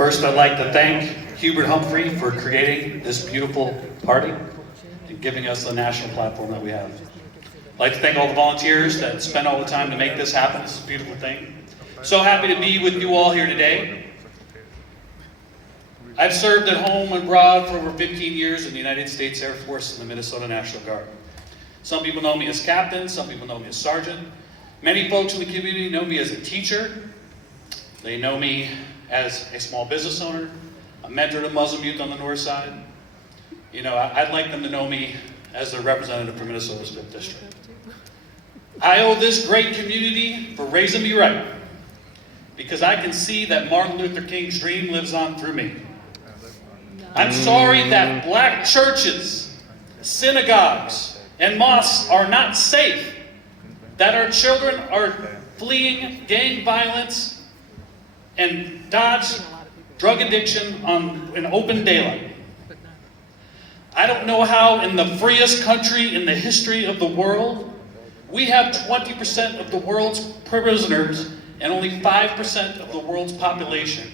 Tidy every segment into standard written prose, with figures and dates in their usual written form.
First, I'd like to thank Hubert Humphrey for creating this beautiful party and giving us the national platform that we have. I'd like to thank all the volunteers that spend all the time to make this happen. This is a beautiful thing. So happy to be with you all here today. I've served at home and abroad for over 15 years in the United States Air Force and the Minnesota National Guard. Some people know me as captain, some people know me as sergeant. Many folks in the community know me as a teacher. They know me as a small business owner, a mentor to Muslim youth on the north side. You know, I'd like them to know me as their representative for Minnesota's 5th District. I owe this great community for raising me right, because I can see that Martin Luther King's dream lives on through me. I'm sorry that black churches, synagogues, and mosques are not safe, that our children are fleeing gang violence and dodge drug addiction in open daylight. I don't know how in the freest country in the history of the world, we have 20% of the world's prisoners and only 5% of the world's population.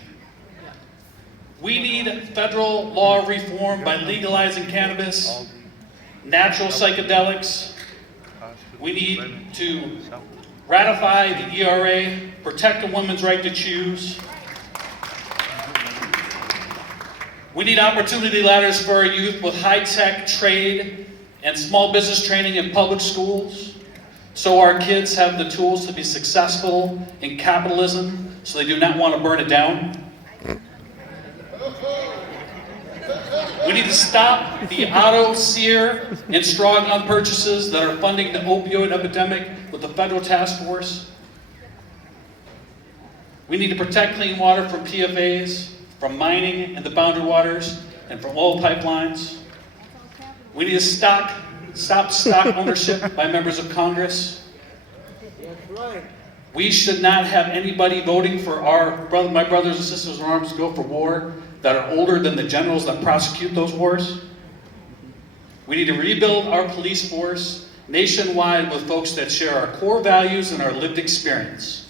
We need federal law reform by legalizing cannabis, natural psychedelics. We need to ratify the ERA, protect a woman's right to choose. We need opportunity ladders for our youth with high-tech trade and small business training in public schools, so our kids have the tools to be successful in capitalism, so they do not want to burn it down. We need to stop the auto, sear, and straw gun purchases that are funding the opioid epidemic with the federal task force. We need to protect clean water from PFAS, from mining in the boundary waters, and from oil pipelines. We need to stop stock ownership by members of Congress. We should not have anybody voting for my brothers and sisters in arms to go for war that are older than the generals that prosecute those wars. We need to rebuild our police force nationwide with folks that share our core values and our lived experience.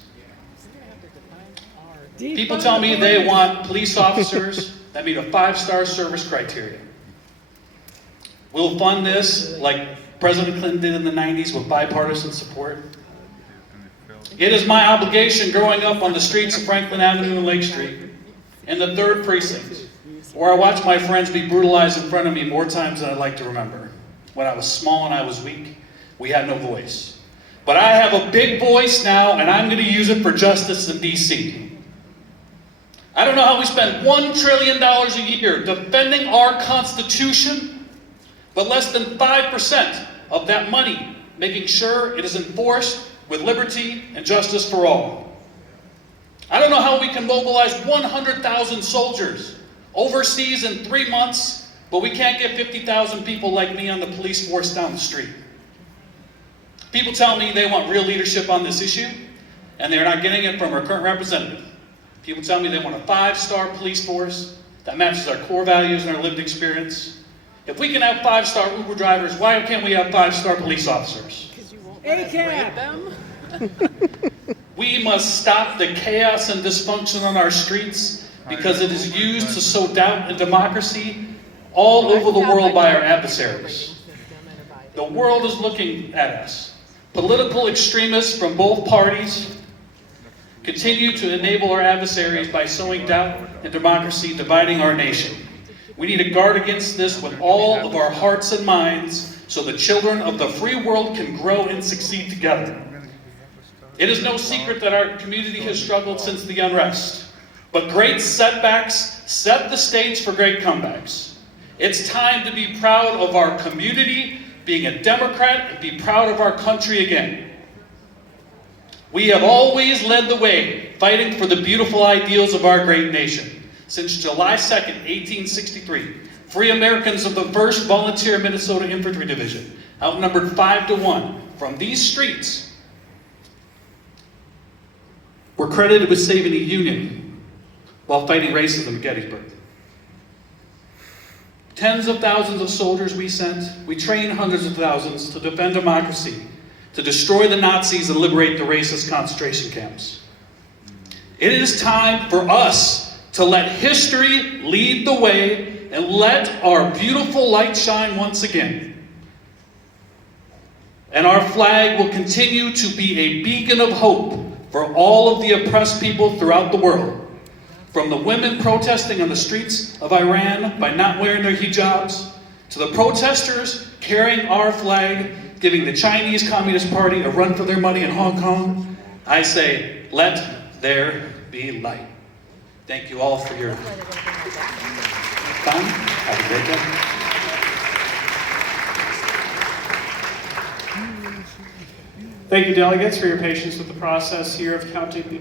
People tell me they want police officers that meet a 5-star service criteria. We'll fund this like President Clinton did in the 90s with bipartisan support. It is my obligation growing up on the streets of Franklin Avenue and Lake Street in the 3rd Precinct, where I watched my friends be brutalized in front of me more times than I'd like to remember. When I was small and I was weak, we had no voice. But I have a big voice now, and I'm going to use it for justice in D.C. I don't know how we spend $1 trillion a year defending our Constitution, but less than 5% of that money making sure it is enforced with liberty and justice for all. I don't know how we can mobilize 100,000 soldiers overseas in 3 months, but we can't get 50,000 people like me on the police force down the street. People tell me they want real leadership on this issue, and they're not getting it from our current representative. People tell me they want a 5-star police force that matches our core values and our lived experience. If we can have 5-star Uber drivers, why can't we have 5-star police officers? Because you won't let us rate them. We must stop the chaos and dysfunction on our streets because it is used to sow doubt in democracy all over the world by our adversaries. The world is looking at us. Political extremists from both parties continue to enable our adversaries by sowing doubt in democracy, dividing our nation. We need to guard against this with all of our hearts and minds so the children of the free world can grow and succeed together. It is no secret that our community has struggled since the unrest, but great setbacks set the stage for great comebacks. It's time to be proud of our community, being a Democrat, and be proud of our country again. We have always led the way, fighting for the beautiful ideals of our great nation. Since July 2nd, 1863, free Americans of the 1st Volunteer Minnesota Infantry Division, outnumbered 5-1, from these streets, were credited with saving the Union while fighting racism at Gettysburg. Tens of thousands of soldiers we sent, we trained hundreds of thousands to defend democracy, to destroy the Nazis and liberate the racist concentration camps. It is time for us to let history lead the way and let our beautiful light shine once again. And our flag will continue to be a beacon of hope for all of the oppressed people throughout the world. From the women protesting on the streets of Iran by not wearing their hijabs, to the protesters carrying our flag, giving the Chinese Communist Party a run for their money in Hong Kong, I say, let there be light. Thank you all for your time. Have a great day. Thank you, delegates, for your patience with the process here of counting the